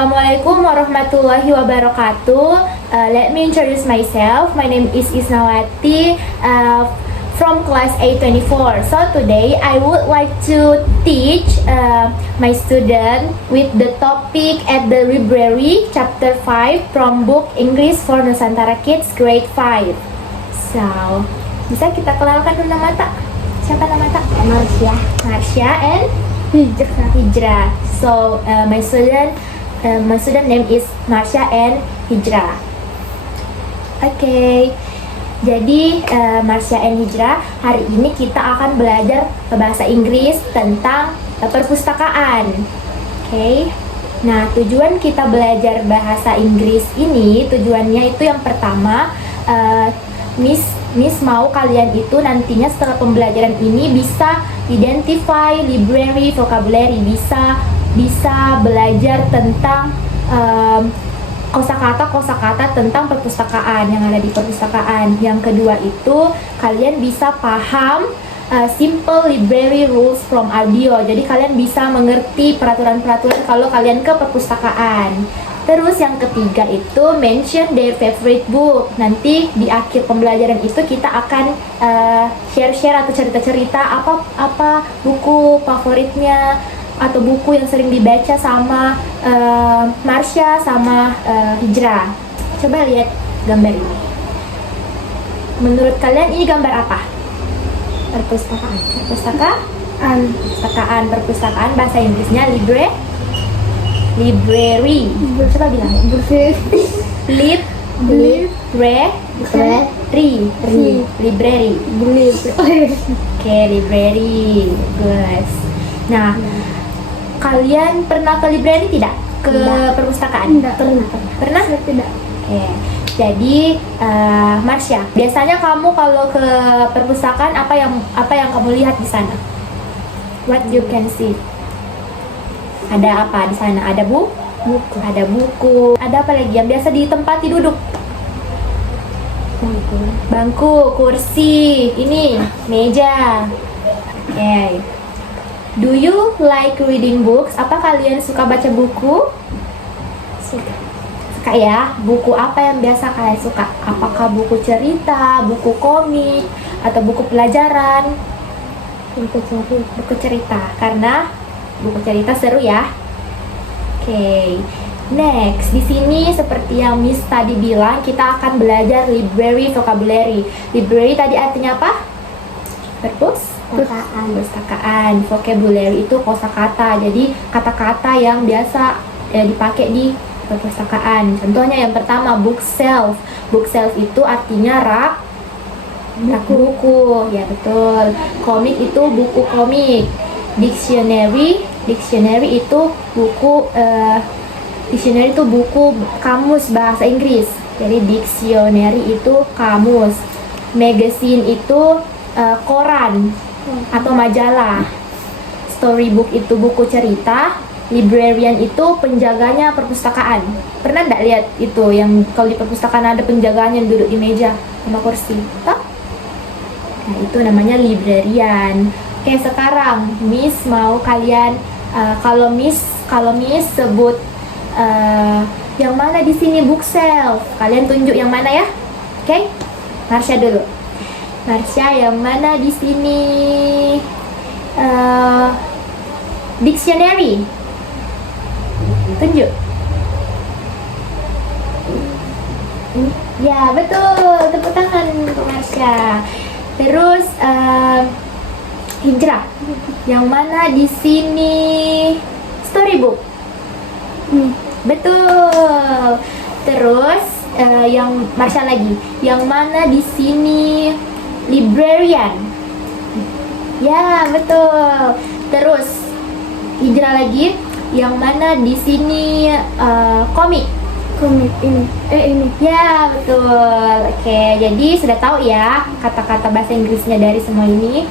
Assalamualaikum warahmatullahi wabarakatuh. Let me introduce myself. My name is Isnawati from class A24. So today I would like to teach my student with the topic at the library chapter 5 from book English for Nusantara Kids grade 5. So, bisa kita kenalkan dulu nama tak? Siapa nama tak? Marsha and Hijrah. So my student name is Marsha and Hijrah. Okay. Jadi Marsha and Hijrah, hari ini kita akan belajar bahasa Inggris tentang perpustakaan. Okay. Nah, tujuan kita belajar bahasa Inggris ini, tujuannya itu yang pertama, Miss mau kalian itu nantinya setelah pembelajaran ini bisa identify library vocabulary, bisa belajar tentang kosakata tentang perpustakaan yang ada di perpustakaan. Yang kedua itu kalian bisa paham simple library rules from audio. Jadi kalian bisa mengerti peraturan-peraturan kalau kalian ke perpustakaan. Terus yang ketiga itu mention their favorite book. Nanti di akhir pembelajaran itu kita akan share atau cerita-cerita apa buku favoritnya atau buku yang sering dibaca sama Marsha sama Hijrah. Coba lihat gambar ini. Menurut kalian ini gambar apa? Perpustakaan bahasa Inggrisnya library. Coba bilang. Library. Oke, library. Bagus. Nah, kalian pernah ke library tidak? Perpustakaan? Tidak. Pernah? Tidak. Oke. Jadi, Marsha, biasanya kamu kalau ke perpustakaan apa yang kamu lihat di sana? What you can see? Ada apa di sana? Ada buku. Ada buku. Ada apa lagi yang biasa ditempati duduk? Bangku, kursi, ini meja. Okay. Do you like reading books? Apa kalian suka baca buku? Suka ya. Buku apa yang biasa kalian suka? Apakah buku cerita, buku komik, atau buku pelajaran? Buku cerita. Karena buku cerita seru ya. Oke. Next, di sini seperti yang Miss tadi bilang, kita akan belajar library vocabulary. Library tadi artinya apa? Perpustakaan. Vocabulary itu kosakata. Jadi kata-kata yang biasa dipakai di perpustakaan. Contohnya yang pertama bookshelf. Bookshelf itu artinya rak buku. Ya betul. Komik itu buku komik. Dictionary itu buku kamus bahasa Inggris. Jadi dictionary itu kamus. Magazine itu koran atau majalah. Storybook itu buku cerita. Librarian itu penjaganya perpustakaan. Pernah nggak lihat itu yang kalau di perpustakaan ada penjaganya yang duduk di meja sama kursi? Tahu? Nah, itu namanya librarian. Oke, sekarang Miss mau kalian kalau Miss sebut yang mana di sini bookshelf, kalian tunjuk yang mana ya? Oke? Marsha dulu. Marsha, yang mana di sini dictionary? Tunjuk. Ya, betul. Tepuk tangan untuk Marsha. Terus Hijrah, yang mana di sini storybook? Betul. Terus yang Marsha lagi, yang mana di sini librarian? Ya, betul. Terus Hijrah lagi, yang mana di sini komik ini. Ya, betul. Oke, jadi sudah tahu ya kata-kata bahasa Inggrisnya dari semua ini.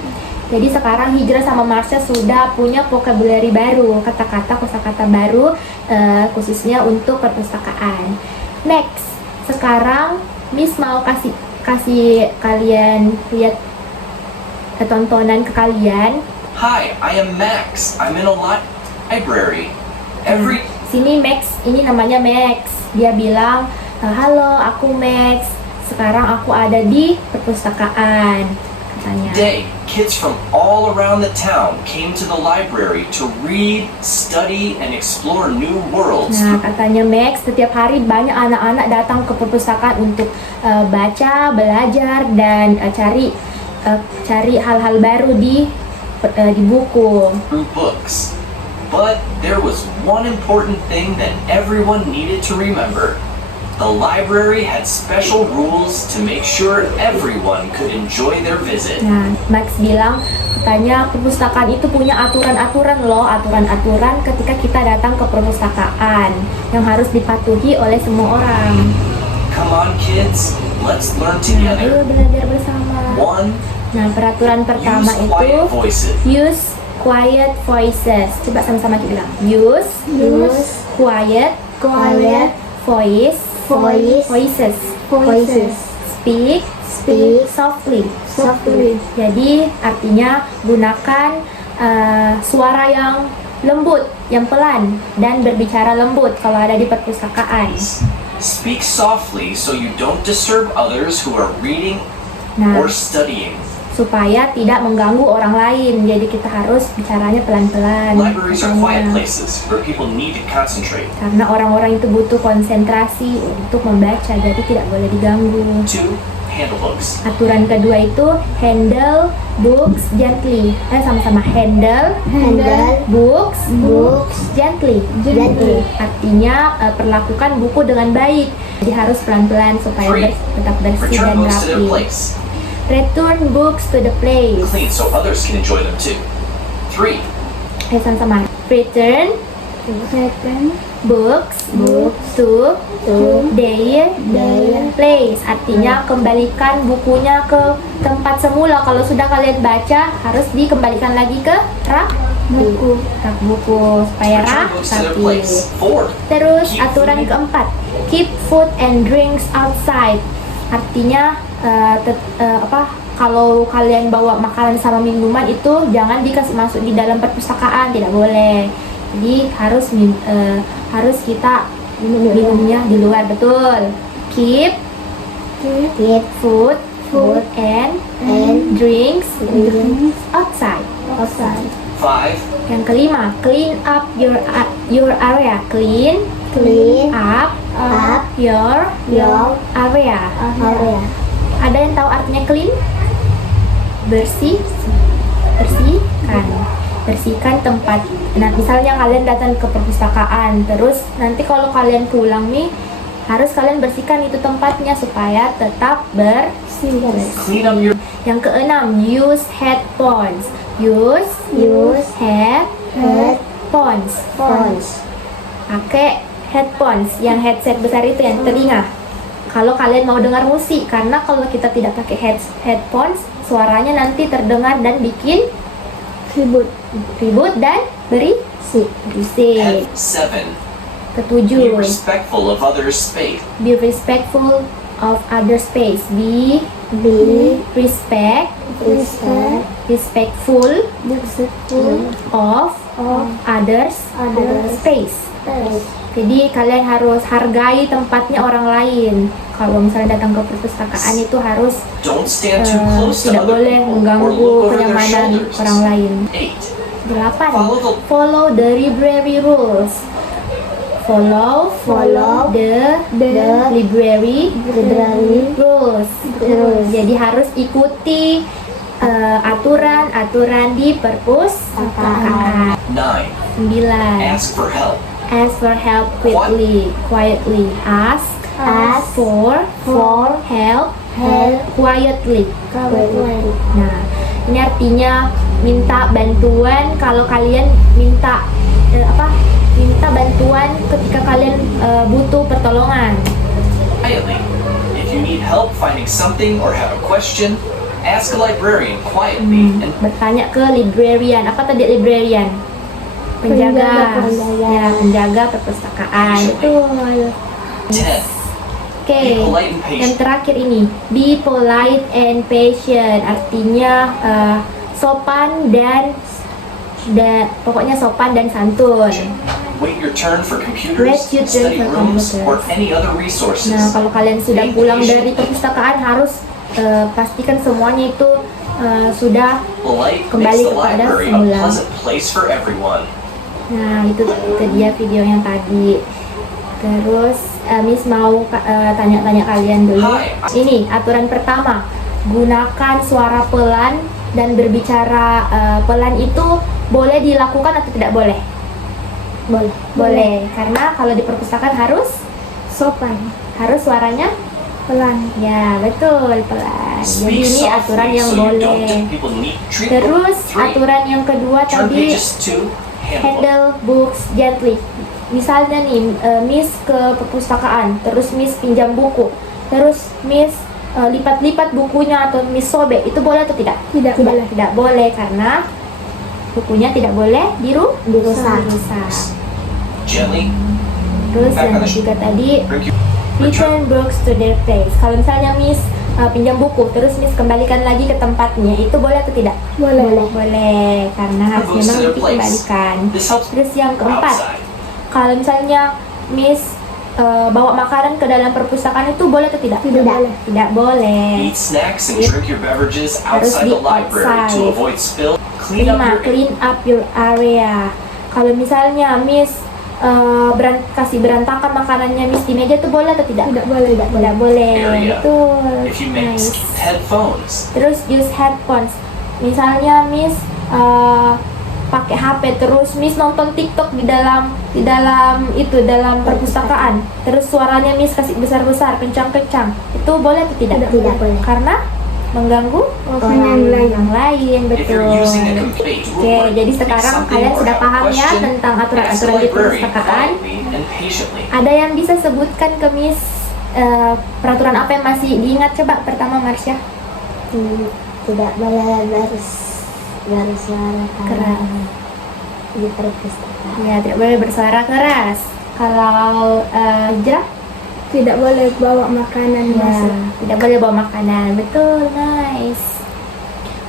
Jadi sekarang Hijrah sama Marsha sudah punya vocabulary baru, kosakata baru khususnya untuk perpustakaan. Next, sekarang Miss mau kasih kalian lihat tontonan ke kalian. Hi, I am Max. I'm in a library. Sini Max, ini namanya Max. Dia bilang, halo, aku Max. Sekarang aku ada di perpustakaan, katanya. Day, kids from all around the town came to the library to read, study, and explore new worlds. Nah, katanya Max, setiap hari banyak anak-anak datang ke perpustakaan untuk baca, belajar, dan cari hal-hal baru di buku. Through books. But there was one important thing that everyone needed to remember. The library had special rules to make sure everyone could enjoy their visit. Nah, Max bilang, katanya perpustakaan itu punya aturan-aturan loh, aturan-aturan ketika kita datang ke perpustakaan yang harus dipatuhi oleh semua orang. Come on kids, let's learn Nah, ayo together. belajar bersama. 1. Nah, peraturan pertama Use itu quiet voices. use quiet voices. Coba sama-sama kita bilang. Use quiet voices. Speak softly. Jadi artinya gunakan suara yang lembut, yang pelan, dan berbicara lembut kalau ada di perpustakaan. Speak softly so you don't disturb others who are reading Nah, or studying. supaya tidak mengganggu orang lain. Jadi kita harus bicaranya pelan-pelan. Libraries are quiet katanya. places where people need to concentrate. Karena orang-orang itu butuh konsentrasi untuk membaca, jadi tidak boleh diganggu. 2. Handle books. Aturan kedua itu handle books gently. Sama-sama handle books gently. Artinya perlakukan buku dengan baik. Jadi harus pelan-pelan supaya 3. tetap bersih dan Return books to their rapi. place. Return books to the place. Clean so others can enjoy them too. 3. Sama-sama. Return books to their place. Artinya kembalikan bukunya ke tempat semula. Kalau sudah kalian baca, harus dikembalikan lagi ke rak buku supaya Return books to their rapi. place. 4. Terus Keep aturan food. keempat, keep food and drinks outside. Artinya kalau kalian bawa makanan sama minuman itu jangan dikasih masuk di dalam perpustakaan, tidak boleh. Jadi harus kita minumnya di luar, betul. Keep food and drinks outside. 5. Yang kelima, clean up your area. Clean up your area. Ada yang tahu artinya clean? Bersihkan tempat. Nah, misalnya kalian datang ke perpustakaan, terus nanti kalau kalian pulang nih, harus kalian bersihkan itu tempatnya supaya tetap bersih. Clean up your Yang keenam, use headphones. Pakai headphones, yang headset besar itu yang telinga. Kalau kalian mau dengar musik, karena kalau kita tidak pakai headphones, suaranya nanti terdengar dan bikin ribut dan berisik. 7. Be Ketujuh, respectful of others' space. be respectful of other space. Be respectful of others space. Jadi kalian harus hargai tempatnya orang lain. Kalau misalnya datang ke perpustakaan itu harus Don't stand too close to tidak other boleh people or mengganggu look over their kenyamanan shoulders. orang lain. 8. 8. Follow Follow the library rules. Follow the library rules. Jadi harus ikuti aturan-aturan di perpustakaan. 9. 9. Ask for help. Ask for help quietly. Ask for help quietly. Nah, ini artinya minta bantuan kalau kalian minta bantuan ketika kalian butuh pertolongan. Quietly. If you need help finding something or have a question, ask a librarian quietly and Bertanya ke librarian. Apa tadi librarian? Penjaga. Ya, penjaga perpustakaan. 10. Oke, Be polite and patient. yang terakhir ini, be polite and patient, artinya sopan dan pokoknya sopan dan santun. Wait your turn for Wait computers, your turn study for rooms, or computers. any other resources. Nah, kalau kalian sudah Be pulang patient. dari perpustakaan harus pastikan semuanya itu sudah Light kembali makes the kepada library a semula. pleasant place for everyone. Nah, itu dia video yang tadi. Terus Miss mau tanya-tanya kalian dulu. Hai. Ini aturan pertama, gunakan suara pelan dan berbicara pelan itu boleh dilakukan atau tidak boleh? Boleh. Boleh, karena kalau di perpustakaan harus Sopan. suaranya Pelan. ya betul pelan. Jadi Speak ini aturan softly yang so you don't boleh. give people neat treatment. Terus 3. aturan yang kedua Turn tadi pages to handbook. handle books gently. Misalnya nih, Miss ke perpustakaan, terus Miss pinjam buku, terus Miss lipat-lipat bukunya atau Miss sobek, itu boleh atau tidak? Tidak boleh. Tidak boleh karena bukunya tidak boleh Dirusak. dirusak. Gently Terus yang ketiga tadi, bring your return books to their place. Kalau misalnya Miss pinjam buku, terus Miss kembalikan lagi ke tempatnya, itu boleh atau tidak? Boleh. Boleh, karena harus books to memang their place. dikembalikan. This helps Terus yang keempat, outside. kalau misalnya Miss bawa makanan ke dalam perpustakaan itu boleh atau tidak? Tidak boleh. Tidak boleh. Eat snacks and Yep. drink your beverages Harus outside di the library outside. to avoid spill. Clean up 5. your Clean up your area. Kalau misalnya Miss kasih berantakan makanannya Miss di meja itu boleh atau tidak? Tidak boleh. Tidak boleh. Area. Betul. if you make Nice. headphones. Terus use headphones. Misalnya Miss pakai HP terus Miss nonton TikTok di dalam perpustakaan. Terus suaranya Miss kasih besar-besar, kencang-kencang. Itu boleh atau tidak? Tidak boleh. Karena mengganggu Orang yang lain. If betul. you're using a computer, Oke, jadi sekarang kalian sudah paham ya tentang aturan-aturan di perpustakaan. and patiently. Ada yang bisa sebutkan ke Miss peraturan apa yang masih diingat? Coba pertama Marsha. Tidak boleh bersuara Keras. di perpustakaan. Ya, tidak boleh bersuara keras. Kalau Hijrah? Tidak boleh bawa makanan Ya, masuk. tidak boleh bawa makanan. Betul, nice.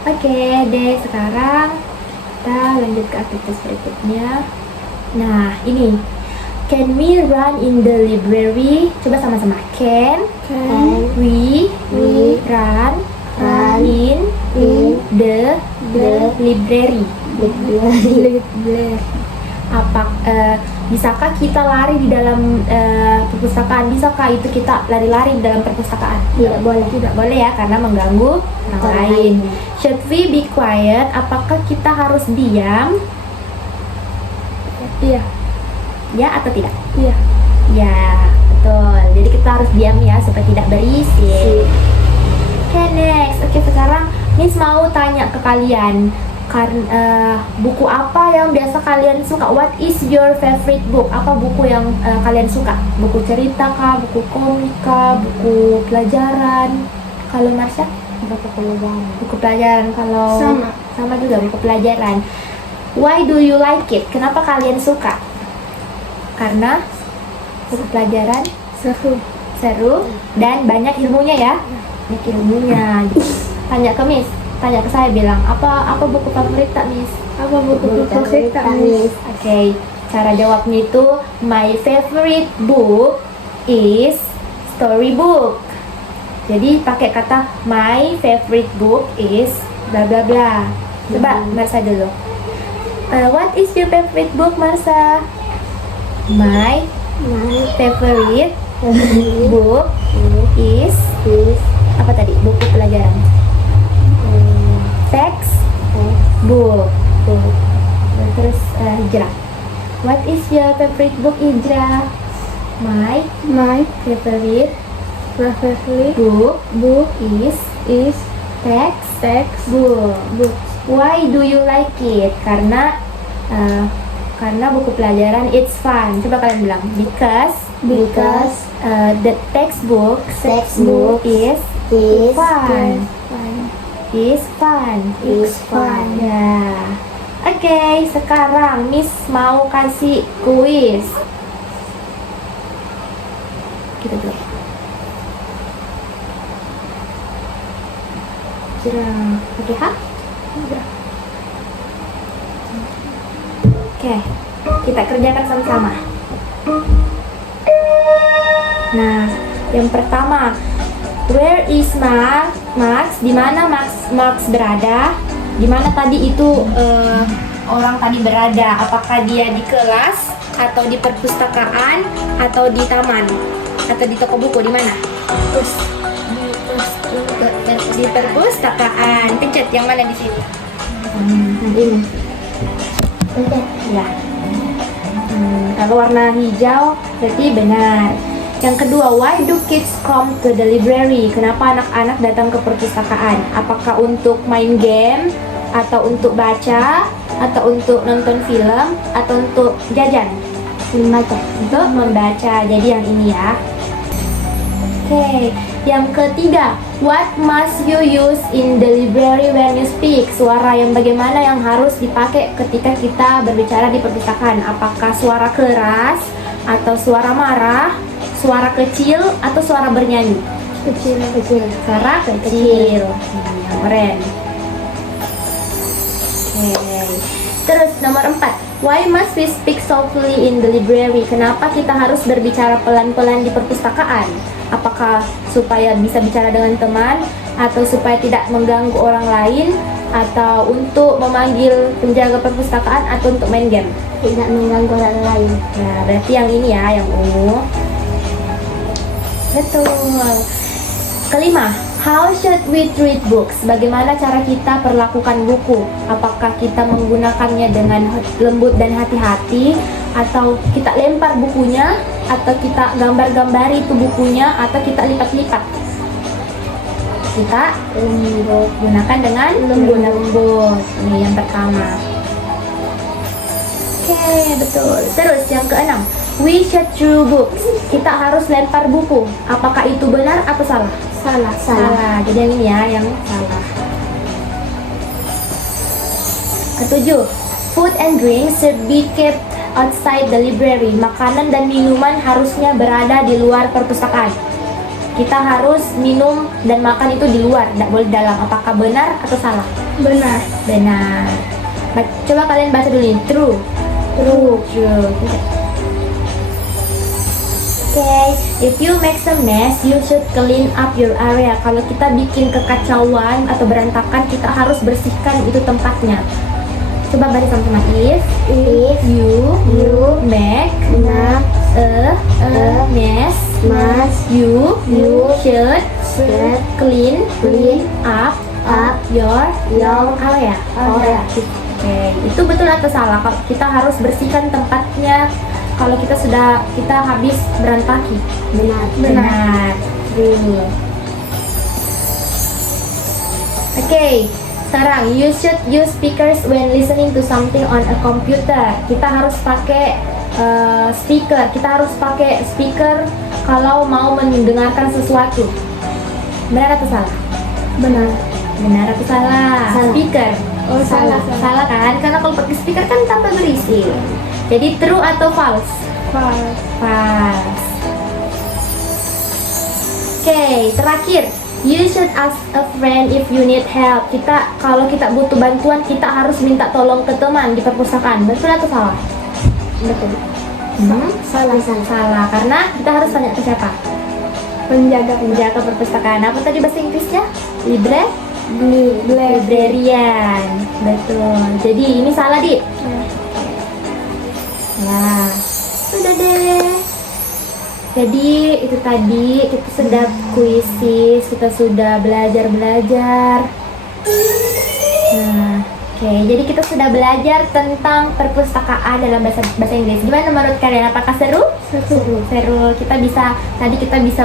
Oke deh, sekarang kita lanjut ke aktivitas berikutnya. Nah, ini. Can we run in the library? Coba sama-sama. Can we run in the library? Bisakah kita lari di dalam perpustakaan? Bisakah itu kita lari-lari di dalam perpustakaan? Tidak boleh. Tidak boleh ya, karena mengganggu orang lain. Should we be quiet? Apakah kita harus diam? Iya. Ya atau tidak? Iya. Ya, betul. Jadi kita harus diam ya supaya tidak berisik. Oke, next. Oke, sekarang Miss mau tanya ke kalian. Buku apa yang biasa kalian suka? What is your favorite book? Apa buku yang kalian suka? Buku cerita kah? Buku komik kah? Buku pelajaran? Kalau Marsha? Buku pelajaran. Kalau sama juga buku pelajaran. Why do you like it? Kenapa kalian suka? Karena buku pelajaran seru dan banyak ilmunya ya. Banyak ilmunya. Tanya ke Miss. Tanya ke saya, bilang apa buku favorit tak Miss? Apa buku favorit tak, Miss? Oke, cara jawabnya itu my favorite book is storybook. Jadi pakai kata my favorite book is bla bla bla. Coba Marsa dulu. What is your favorite book, Marsa? My favorite book is apa tadi? Buku pelajaran. Textbook. Terus Hijrah. What is your favorite book, Hijrah? My favorite book is textbook. Why do you like it? Karena buku pelajaran it's fun. Coba kalian bilang because the textbook is fun. Is fun. Ya. Oke, sekarang Miss mau kasih kuis. Kita dulu. Oke, Kita kerjakan sama-sama. Nah, yang pertama, where is Max? Di mana Max berada? Di mana tadi itu orang tadi berada? Apakah dia di kelas atau di perpustakaan atau di taman atau di toko buku? Di mana? Terus Di perpustakaan. Pencet yang mana di sini? ini. Udah. Ya. Kalau warna hijau berarti benar. Yang kedua, why do kids come to the library? Kenapa anak-anak datang ke perpustakaan? Apakah untuk main game, atau untuk baca, atau untuk nonton film, atau untuk jajan? Membaca. Untuk membaca. Jadi yang ini ya. Oke. Yang ketiga, what must you use in the library when you speak? Suara yang bagaimana yang harus dipakai ketika kita berbicara di perpustakaan? Apakah suara keras, atau suara marah, suara kecil, atau suara bernyanyi? Kecil. Suara kecil. Yang keren. Oke. Terus nomor 4, why must we speak softly in the library? Kenapa kita harus berbicara pelan-pelan di perpustakaan? Apakah supaya bisa bicara dengan teman, atau supaya tidak mengganggu orang lain, atau untuk memanggil penjaga perpustakaan, atau untuk main game? Tidak mengganggu orang lain. Nah, berarti yang ini ya, yang ungu. Betul. Kelima, how should we treat books? Bagaimana cara kita perlakukan buku? Apakah kita menggunakannya dengan lembut dan hati-hati, atau kita lempar bukunya, atau kita gambar-gambari itu bukunya, atau kita lipat-lipat? Kita gunakan dengan lembut. Ini yang pertama. Oke, betul. Terus yang keenam, we should throw books. Kita harus lempar buku. Apakah itu benar atau salah? Salah. Jadi yang ini ya, yang salah. Ketujuh, food and drinks should be kept outside the library. Makanan dan minuman harusnya berada di luar perpustakaan. Kita harus minum dan makan itu di luar, tidak boleh di dalam. Apakah benar atau salah? Benar. Benar. Coba kalian baca dulu ini. True. Okay, if you make some mess, you should clean up your area. Kalau kita bikin kekacauan atau berantakan, kita harus bersihkan itu tempatnya. Coba baca sama-sama. If you make a mess, you should clean up your area. Okay. Itu betul atau salah? Kalau kita harus bersihkan tempatnya kalau kita habis berantaki. Benar. Oke, sekarang you should use speakers when listening to something on a computer. Kita harus pakai speaker. Kita harus pakai speaker kalau mau mendengarkan sesuatu. Benar atau salah? Benar atau salah? Speaker. Oh, salah. Salah kan? Karena kalau pakai speaker kan tanpa berisi. Jadi true atau false? False. Oke, terakhir. You should ask a friend if you need help. Kalau kita butuh bantuan, kita harus minta tolong ke teman di perpustakaan. Betul atau salah? Betul. Salah. Karena kita harus tanya ke siapa? Penjaga perpustakaan. Apa tadi bahasa Inggrisnya? Librarian. Betul. Jadi ini salah, Di. Nah, sudah deh. Jadi itu tadi kita sudah kuisis, kita sudah belajar. Nah, oke. Jadi kita sudah belajar tentang perpustakaan dalam bahasa Inggris. Gimana menurut kalian? Apakah seru? Seru. Kita bisa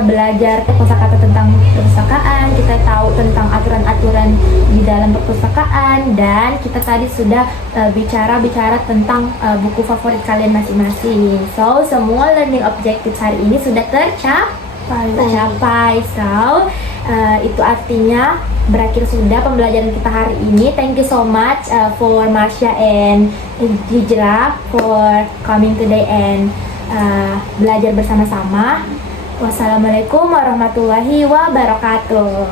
belajar kosakata tentang perpustakaan. Kita tahu tentang aturan-aturan di dalam perpustakaan, dan kita tadi sudah bicara tentang buku favorit kalian masing-masing. So, semua learning objectives hari ini sudah tercapai. So, itu artinya berakhir sudah pembelajaran kita hari ini. Thank you so much for Marsha and Hijrah for coming today and belajar bersama-sama. Wassalamualaikum warahmatullahi wabarakatuh.